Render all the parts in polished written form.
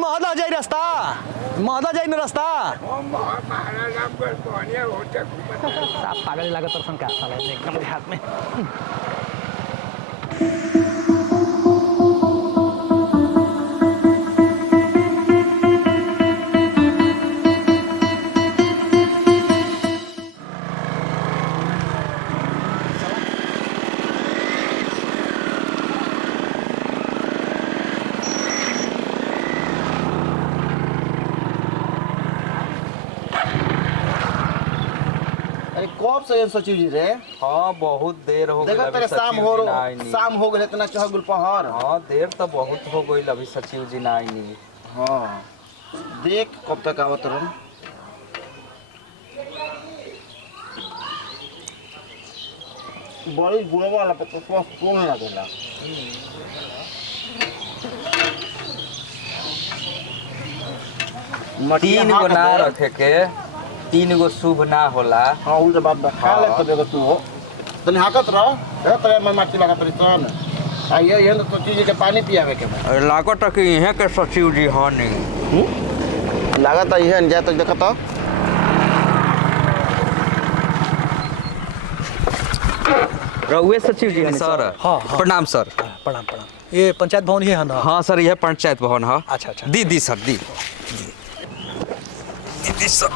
महदा जाई रास्ता महदा जाई न रास्ता साफ पागल लागत और का साला एकदम हाथ में कब से सचिव जी रे? हाँ बहुत देर हो गई। देखो तेरे शाम हो गए इतना चहल पहर। हाँ देर तो बहुत हो गई अभी सचिव जी ना आई। हाँ देख कब तक आवत रह। बड़ी बुआ वाला पे तो कौन लगेला? तीन गो ना रखे के, तीन गो शुभ ना होला। हाँ उल्टा बात खा ले तो देखो तू हो तनी हाकत रहो है तेरे मन माटी लगा तरी तन आइए ये तो चीज के पानी पियावे के मैं लागत कि यहाँ के सचिव जी हाँ नहीं लागत है जा तो देखो तो रहुए सचिव जी सर। हाँ प्रणाम सर। प्रणाम प्रणाम। ये पंचायत भवन ही है ना? हाँ सर यह पंचायत भवन है। अच्छा अच्छा दी सर दी सर।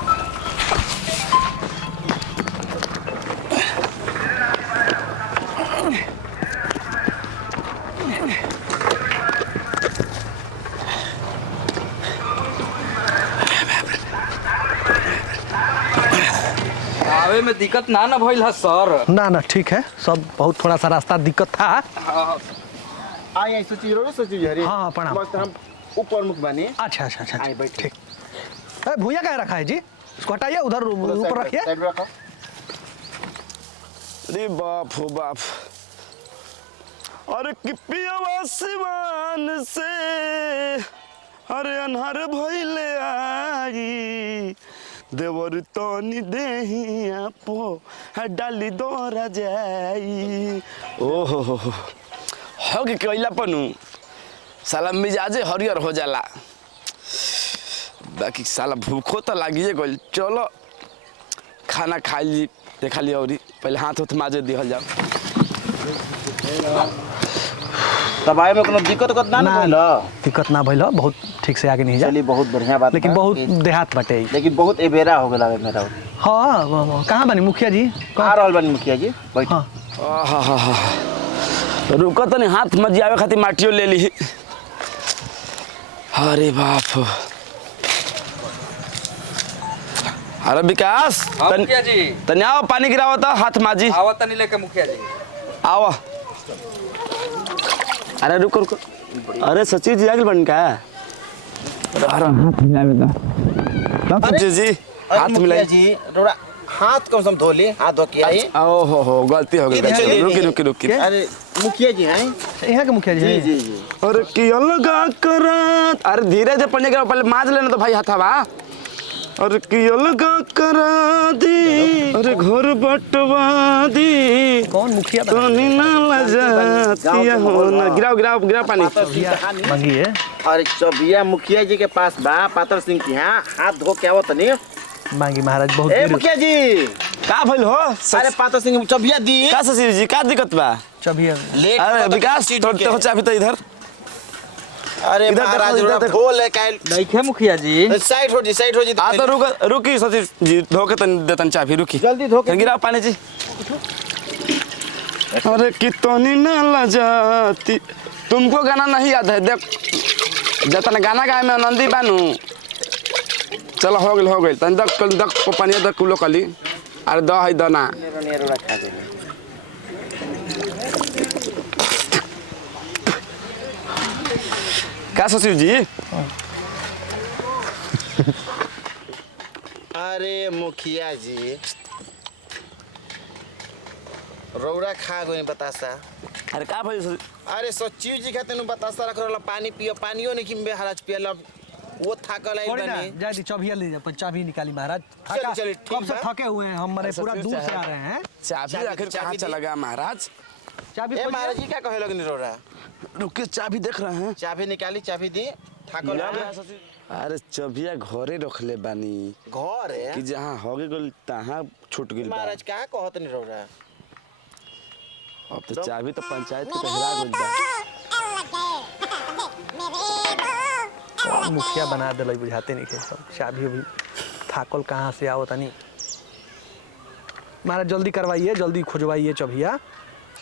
आवे में दिक्कत ना भइल है सर? ना ठीक है सब बहुत थोड़ा सा रास्ता दिक्कत था। आई सचिव हरी। हाँ प्रणाम। मस्त हम ऊपर मुख बने। अच्छा अच्छा अच्छा आई बैठ ठीक। भूया क्या रखा है जी? इसको हटाइए उधर ऊपर रखिए। अरे बाप हो बाप। अरे किपिया सिवान से अरे अनहर भइले आई देवर तनी देहिया पो डाली दोरा जाई। ओहो हो के कैला पनु साला मिजाजे हरियर हो जाला। बाकी साला भूखो तो लागिए गल। चलो खाना खा ली देखा ली और पहले हाथ उथ माजे दिहल जाओ। तब आए में कोनो दिक्कत ना भइल? दिक्कत ना भइल बहुत ठीक से आगे नहीं जा। चलिए बहुत बढ़िया बात। लेकिन बहुत देहात बटे। लेकिन बहुत एबेरा हो गला मेरा। हाँ कहाँ बनी मुखिया जी? आ रहल बनी मुखिया जी बैठ। हाँ रुको तो नहीं हाथ मजियावे खातिर माटियो ले ली। अरे बाप। अरे विकास मुखिया जी तनी आओ पानी गिराओ तो हाथ माजी। आवा तनी लेके मुखिया जी आओ। अरे रुको रुको। अरे सचिव जी आगे बन का हाथ मिलावे जी हाथ मिलाए जी रोड़ा हाथ कम से कम धो ली। हाथ धो के आई। ओहो गलती हो गई। रुकी। अरे मुखिया जी हैं? यहाँ के मुखिया जी? जी। अरे की अलगा करत। अरे धीरे से पढ़ने के पहले माज लेना तो भाई हथवा। अरे की अलगा करा दी अरे घर बटवा दी। कौन मुखिया? तो नीना लजातिया हो ना। गिराओ पानी मंगिए। अरे चबिया मुखिया जी के पास बा पातर सिंह की। हाँ हाथ धो के आवत नहीं मांगी महाराज बहुत। ए मुखिया जी का भइल हो? अरे पातर सिंह चबिया दी का सचिव जी का दिक्कत बा? चबिया। अरे विकास तो हो चाबी तो इधर। अरे इधर महाराज देखो, रोड़ा धो ले काल। देखे मुखिया जी साइड हो जी। आ तो रुकी सचिव जी धो के तन देतन चाबी। रुकी जल्दी धो के गिराओ पानी जी। अरे कितनी ना लजाती। तुमको गाना नहीं याद है? देख जतन गाना गाए में आनंदी बानू। चलो हो गई तन दक पानी दक कुलो कली। अरे द है दना का सचिव जी? अरे मुखिया जी रौरा खा गई बतासा। अरे का भाई? अरे सचिव जी खाते बतासा रख रहा पानी पियो। पानियो नहीं कि महाराज पियल वो थकल आई बनी। जादी चबिया ले जा चाबी निकाली महाराज। चलिए कब से थके हुए हैं हम पूरा दूर से आ रहे हैं। चाबी आखिर कहाँ चला गया महाराज? चाबी ए महाराज जी क्या कहे लगनी रो रहा? रुकिए चाबी देख रहे हैं। चाबी निकाली चाबी दी। ठाकुर अरे चबिया घरे रखले बानी घर है कि जहाँ होगे गल तहाँ छूट गइल बा। महाराज क्या कहत नहीं रह रहा अब तो चाबी तो पंचायत के हेरा गइल बा। मुखिया बना दिल बुझाते नहीं थे सब चाबी भी थाकल कहाँ से आओ तनी महाराज जल्दी करवाइए जल्दी खुजवाइए चबिया।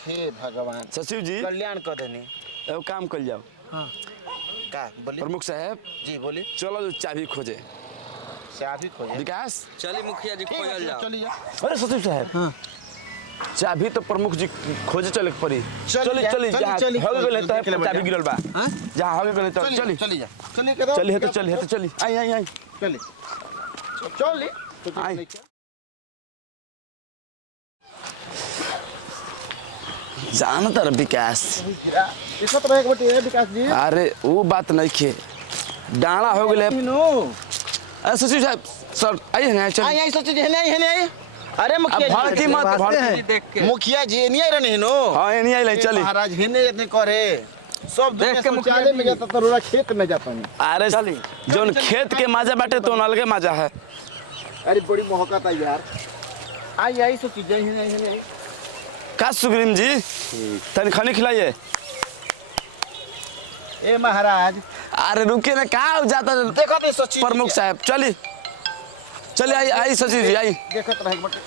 हे भगवान सचिव जी कल्याण कर देनी एगो काम कर जाओ। हाँ का बोली प्रमुख साहब जी बोली चलो जो चाबी खोजे चाबी खोजे विकास। चली मुखिया जी खोजल जाओ। चलिए अरे सचिव साहब हाँ चाबी तो प्रमुख जी खोजे चले के पड़ी। चली, चली जहाँ चली, होगे गइल चली, तो चली, चाबी गिरल बा। हाँ? जहाँ होगे गइल तो चली चली जा चली चली है तो चली है तो चली आई आई आई चली चली आई। जानता रह विकास इसमें तो एक बटी है विकास जी अरे वो बात नहीं खे डाला हो गए। अरे सचिव साहब सर आइए ना चल। आई सोच जी नहीं नहीं अरे मुखिया अब भाड़ की मत भाड़ हैं। की देख के मुखिया जी नहीं आ रहे नो हाँ ये नहीं आई चली। महाराज हिने इतने करे सब देख के मुखिया शौचालय में जी। जाता तो रोड़ा खेत में जाता नहीं अरे जोन खेत के मजा बाटे तो अलगे मजा है। अरे बड़ी मोहब्बत है यार आई आई सब चीजें ही का सुग्रीम जी तन खाने खिलाइए। ए महाराज अरे रुकिए ना कहाँ जाता देखो तो सचिव प्रमुख साहब चली चलिए आई आई सचिव जी आई देखत रहे बटे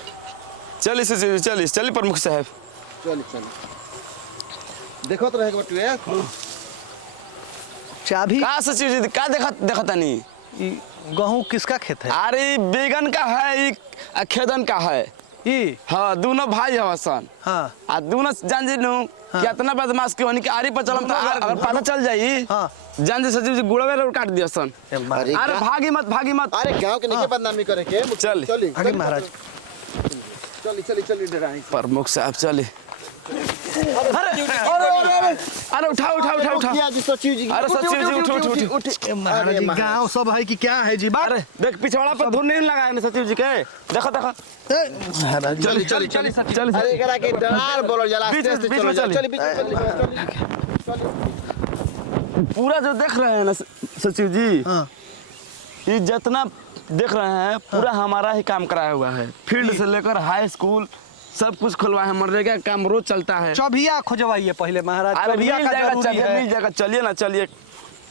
चलिए सचिव जी चलिए चलिए प्रमुख साहब। चल देखत रहे बटे चाबी का सचिव जी का देखता नहीं। ई गेहूं किसका खेत है? अरे बेगन का है खेदन का है। ई हाँ दोनों भाई है सन। हाँ आ दोनों जान जी नु कितना बदमाश के होनी के आरी पर चलम तो अगर पता चल जाई हाँ। जान जी सचिव जी गुड़वे रोड काट दिया सन। अरे अरे भागी मत अरे गांव के नीचे बदनामी करे के चल। चली आगे महाराज चली डराई प्रमुख साहब चले। अरे अरे उठा मुखिया जी सचिव जी अरे सचिव जी उठ ए महाराज अरे जी महाराज। गांव सब है कि क्या है जी बात? अरे देख पिछवाड़ा पर धुन नहीं लगाया ना सचिव जी के देखो ए, महाराज चली अरे एकरा के डरार बोलल जाला बीच आस्ते में आस्ते चली। चली बीच में चली पूरा जो देख रहे हैं ना सचिव जी हाँ ये जितना देख रहे हैं पूरा हमारा ही काम कराया हुआ है। फील्ड से लेकर हाई स्कूल सब कुछ खुलवाया है। मनरेगा का काम रोज चलता है। चबिया खुजवाइए पहले महाराज। अरे चबिया मिल का जाएगा जरूरी है। मिल जाएगा चलिए ना चलिए